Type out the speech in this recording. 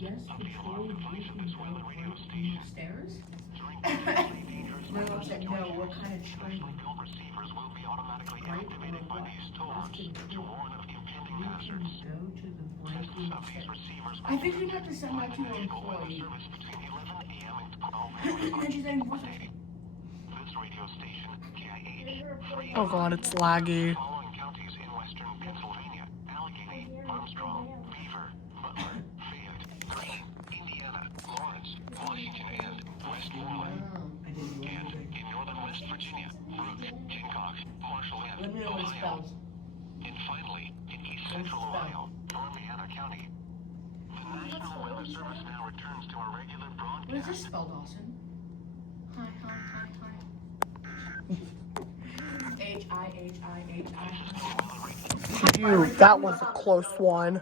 Yes, patrol looking upstairs? No, said no, what kind of training? Right or what? Austin, cool. We can go to the break room upstairs. I think you have to send that to your employee. And she's saying, what's it? Oh god, it's laggy. Let me know what it spells. And finally, in East Central Ohio, Normanna County, the National Weather Service now returns to our regular broadcast. What does this spell, Dawson? Hi. H-I-H-I-H-I. Phew, that was a close one.